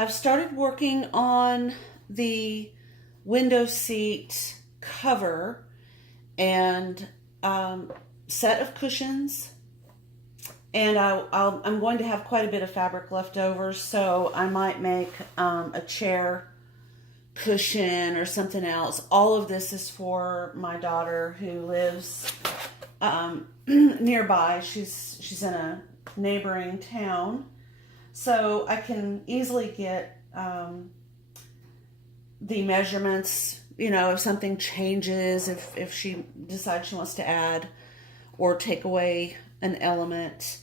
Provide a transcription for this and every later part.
I've started working on the window seat cover and set of cushions, and I'm going to have quite a bit of fabric left over, so I might make a chair cushion or something else. All of this is for my daughter who lives nearby. She's in a neighboring town, so I can easily get the measurements, if something changes, if she decides she wants to add or take away an element.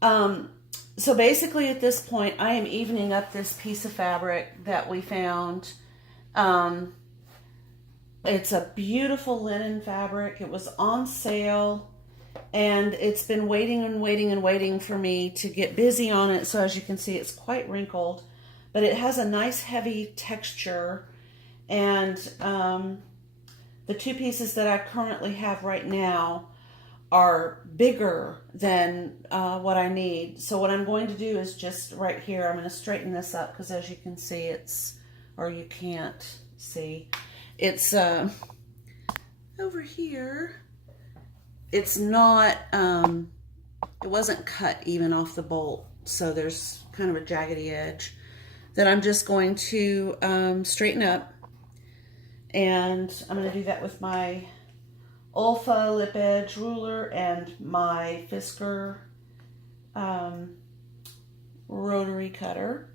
So basically at this point, I am evening up this piece of fabric that we found. It's a beautiful linen fabric. It was on sale, and it's been waiting and waiting and waiting for me to get busy on it. So as you can see, it's quite wrinkled, but it has a nice heavy texture. And the two pieces that I currently have right now are bigger than what I need. So what I'm going to do is just right here, I'm going to straighten this up, because as you can see, or you can't see, it's over here. It's not, it wasn't cut even off the bolt, so there's kind of a jaggedy edge that I'm just going to straighten up. And I'm going to do that with my Olfa lip edge ruler and my Fisker rotary cutter.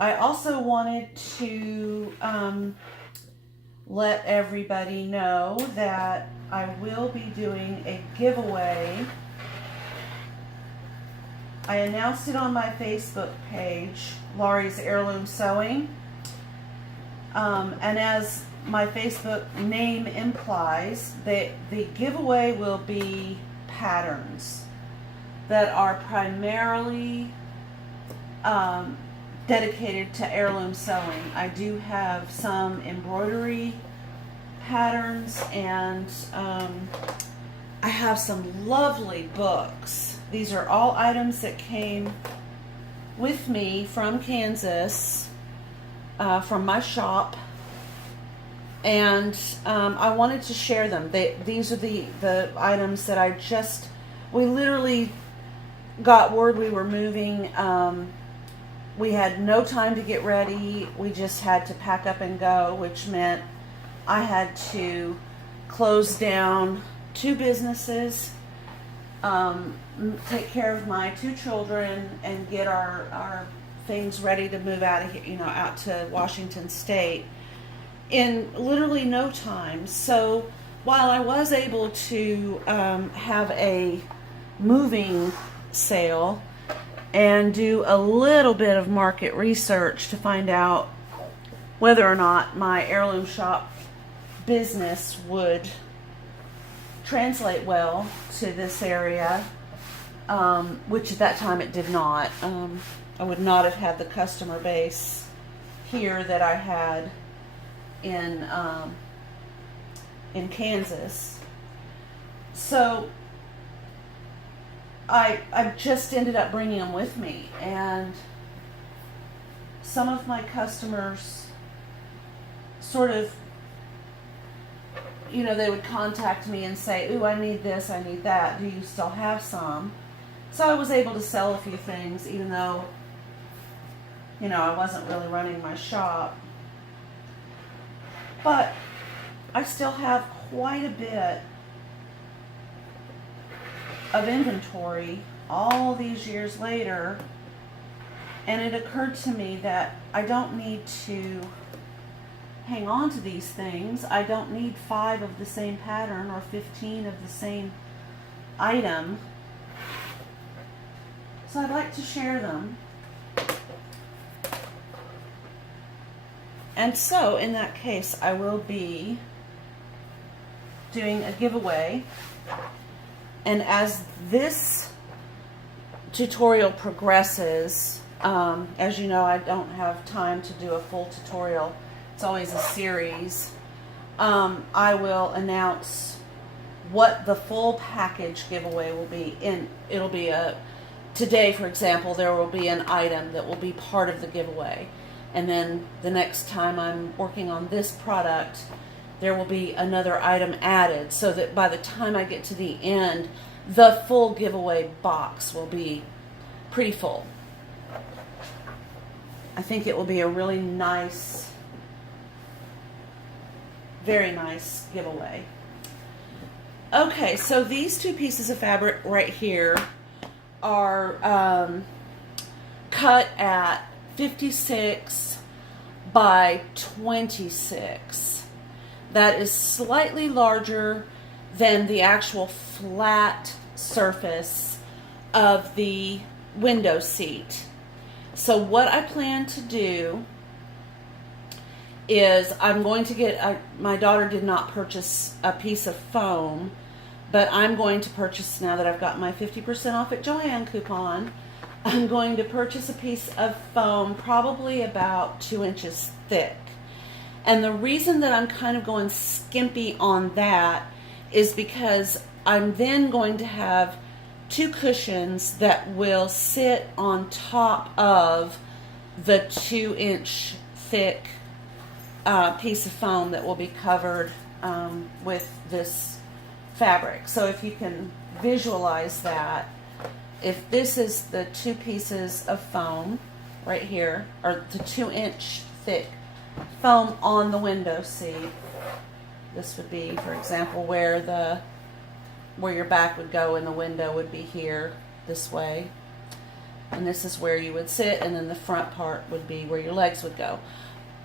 I also wanted to let everybody know that I will be doing a giveaway. I announced it on my Facebook page, Laurie's Heirloom Sewing. And as my Facebook name implies, the giveaway will be patterns that are primarily dedicated to heirloom sewing. I do have some embroidery patterns, and I have some lovely books. These are all items that came with me from Kansas, from my shop, and I wanted to share them. These are the items that we literally got word we were moving. We had no time to get ready. We just had to pack up and go, which meant I had to close down 2 businesses, take care of my 2 children, and get our things ready to move out of here, out to Washington State in literally no time. So while I was able to have a moving sale and do a little bit of market research to find out whether or not my heirloom shop business would translate well to this area, which at that time it did not. I would not have had the customer base here that I had in Kansas. So I just ended up bringing them with me, and some of my customers sort of, they would contact me and say, "Ooh, I need this, I need that. Do you still have some?" So I was able to sell a few things, even though, I wasn't really running my shop. But I still have quite a bit of inventory all these years later, and it occurred to me that I don't need to hang on to these things. I don't need 5 of the same pattern or 15 of the same item, so I'd like to share them. And so in that case, I will be doing a giveaway. And as this tutorial progresses, as you know, I don't have time to do a full tutorial. It's always a series. I will announce what the full package giveaway will be. And it'll be a today, for example, there will be an item that will be part of the giveaway. And then the next time I'm working on this product, there will be another item added, so that by the time I get to the end, the full giveaway box will be pretty full. I think it will be a really nice, very nice giveaway. Okay, so these two pieces of fabric right here are cut at 56 by 26. That is slightly larger than the actual flat surface of the window seat. So what I plan to do is I'm going to get, my daughter did not purchase a piece of foam, but I'm going to purchase, now that I've got my 50% off at Joann coupon, I'm going to purchase a piece of foam probably about 2 inches thick. And the reason that I'm kind of going skimpy on that is because I'm then going to have 2 cushions that will sit on top of the 2-inch thick piece of foam that will be covered with this fabric. So if you can visualize that, if this is the 2 pieces of foam right here, or the 2-inch thick foam on the window seat, this would be, for example, where your back would go and the window would be here this way, and this is where you would sit, and then the front part would be where your legs would go.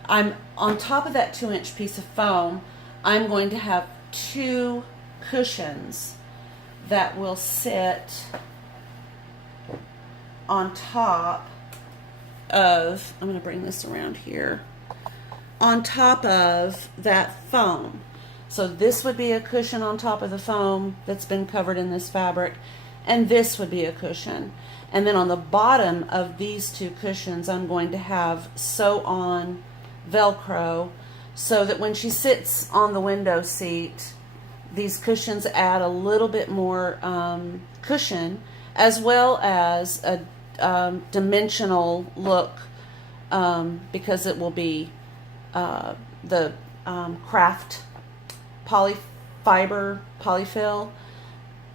I'm on top of that 2-inch piece of foam, I'm going to have 2 cushions that will sit on top of, I'm going to bring this around here, on top of that foam. So this would be a cushion on top of the foam that's been covered in this fabric, and this would be a cushion. And then on the bottom of these 2 cushions, I'm going to have sew-on Velcro, so that when she sits on the window seat, these cushions add a little bit more cushion, as well as a dimensional look, because it will be the craft polyfiber polyfill,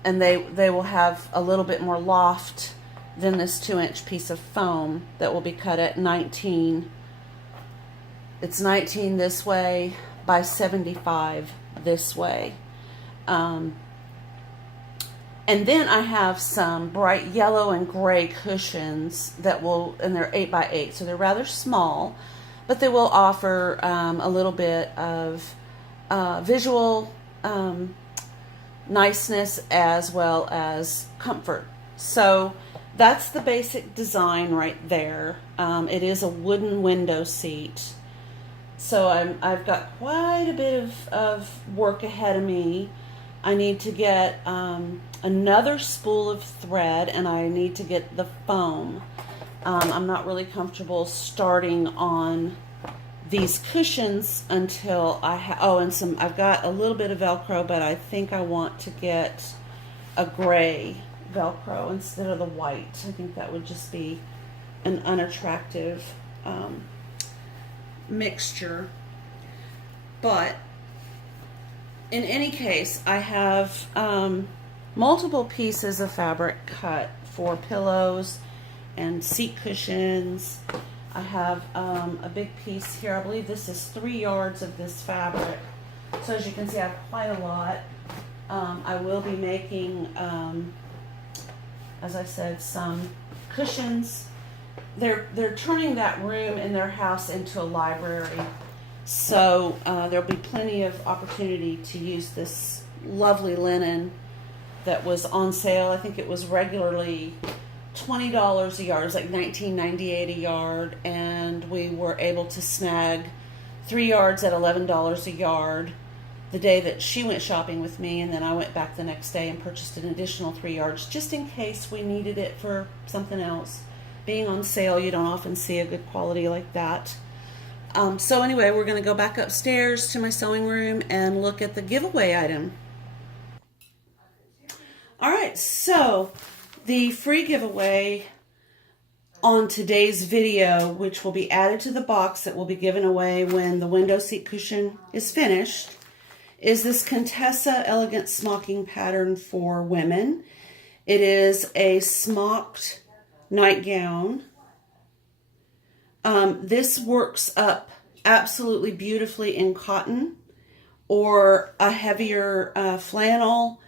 and they will have a little bit more loft than this 2-inch piece of foam that will be cut at 19. It's 19 this way by 75 this way. And then I have some bright yellow and gray cushions that will, and they're 8 by 8, so they're rather small, but they will offer a little bit of visual niceness as well as comfort. So that's the basic design right there. It is a wooden window seat. So I've got quite a bit of work ahead of me. I need to get another spool of thread, and I need to get the foam. I'm not really comfortable starting on these cushions until I have, and I've got a little bit of Velcro, but I think I want to get a gray Velcro instead of the white. I think that would just be an unattractive mixture. But in any case, I have multiple pieces of fabric cut for pillows and seat cushions. I have a big piece here. I believe this is 3 yards of this fabric. So as you can see, I have quite a lot. I will be making, as I said, some cushions. They're turning that room in their house into a library. So there'll be plenty of opportunity to use this lovely linen that was on sale. I think it was regularly $20 a yard. It was like $19.98 a yard, and we were able to snag 3 yards at $11 a yard the day that she went shopping with me, and then I went back the next day and purchased an additional 3 yards just in case we needed it for something else. Being on sale, you don't often see a good quality like that. So anyway, we're going to go back upstairs to my sewing room and look at the giveaway item. All right, so the free giveaway on today's video, which will be added to the box that will be given away when the window seat cushion is finished, is this Contessa Elegant Smocking pattern for women. It is a smocked nightgown. This works up absolutely beautifully in cotton or a heavier flannel.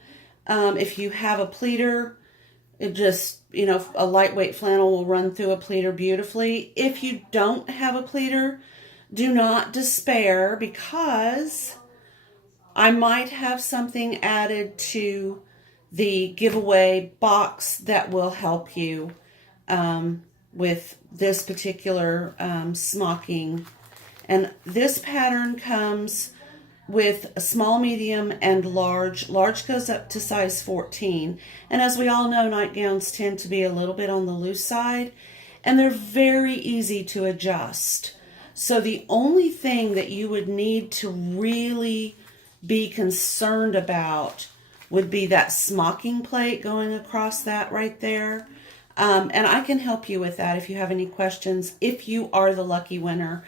If you have a pleater, it just, a lightweight flannel will run through a pleater beautifully. If you don't have a pleater, do not despair, because I might have something added to the giveaway box that will help you with this particular smocking. And this pattern comes with a small, medium, and large. Large goes up to size 14. And as we all know, nightgowns tend to be a little bit on the loose side, and they're very easy to adjust. So the only thing that you would need to really be concerned about would be that smocking plate going across that right there. And I can help you with that if you have any questions, if you are the lucky winner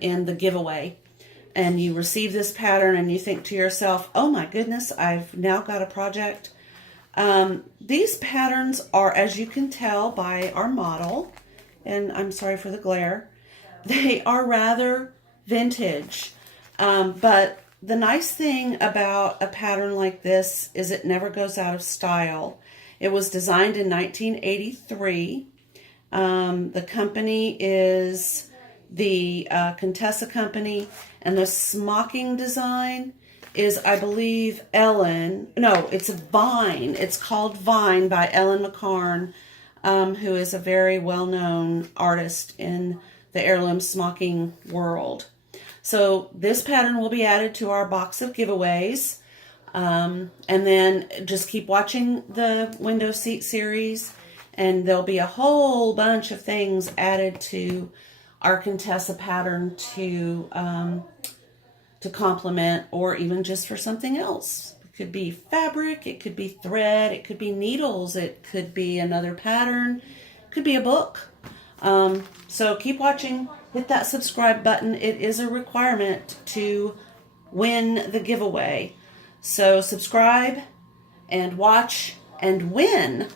in the giveaway and you receive this pattern and you think to yourself, oh my goodness, I've now got a project. These patterns are, as you can tell by our model, and I'm sorry for the glare, they are rather vintage. But the nice thing about a pattern like this is it never goes out of style. It was designed in 1983. The company is the Contessa Company, and the smocking design is, I believe, it's Vine. It's called Vine by Ellen McCarn, who is a very well-known artist in the heirloom smocking world. So this pattern will be added to our box of giveaways. And then just keep watching the window seat series, and there'll be a whole bunch of things added to our Contessa pattern to complement, or even just for something else. It could be fabric, it could be thread, it could be needles, it could be another pattern, it could be a book. So keep watching, hit that subscribe button. It is a requirement to win the giveaway. So subscribe and watch and win.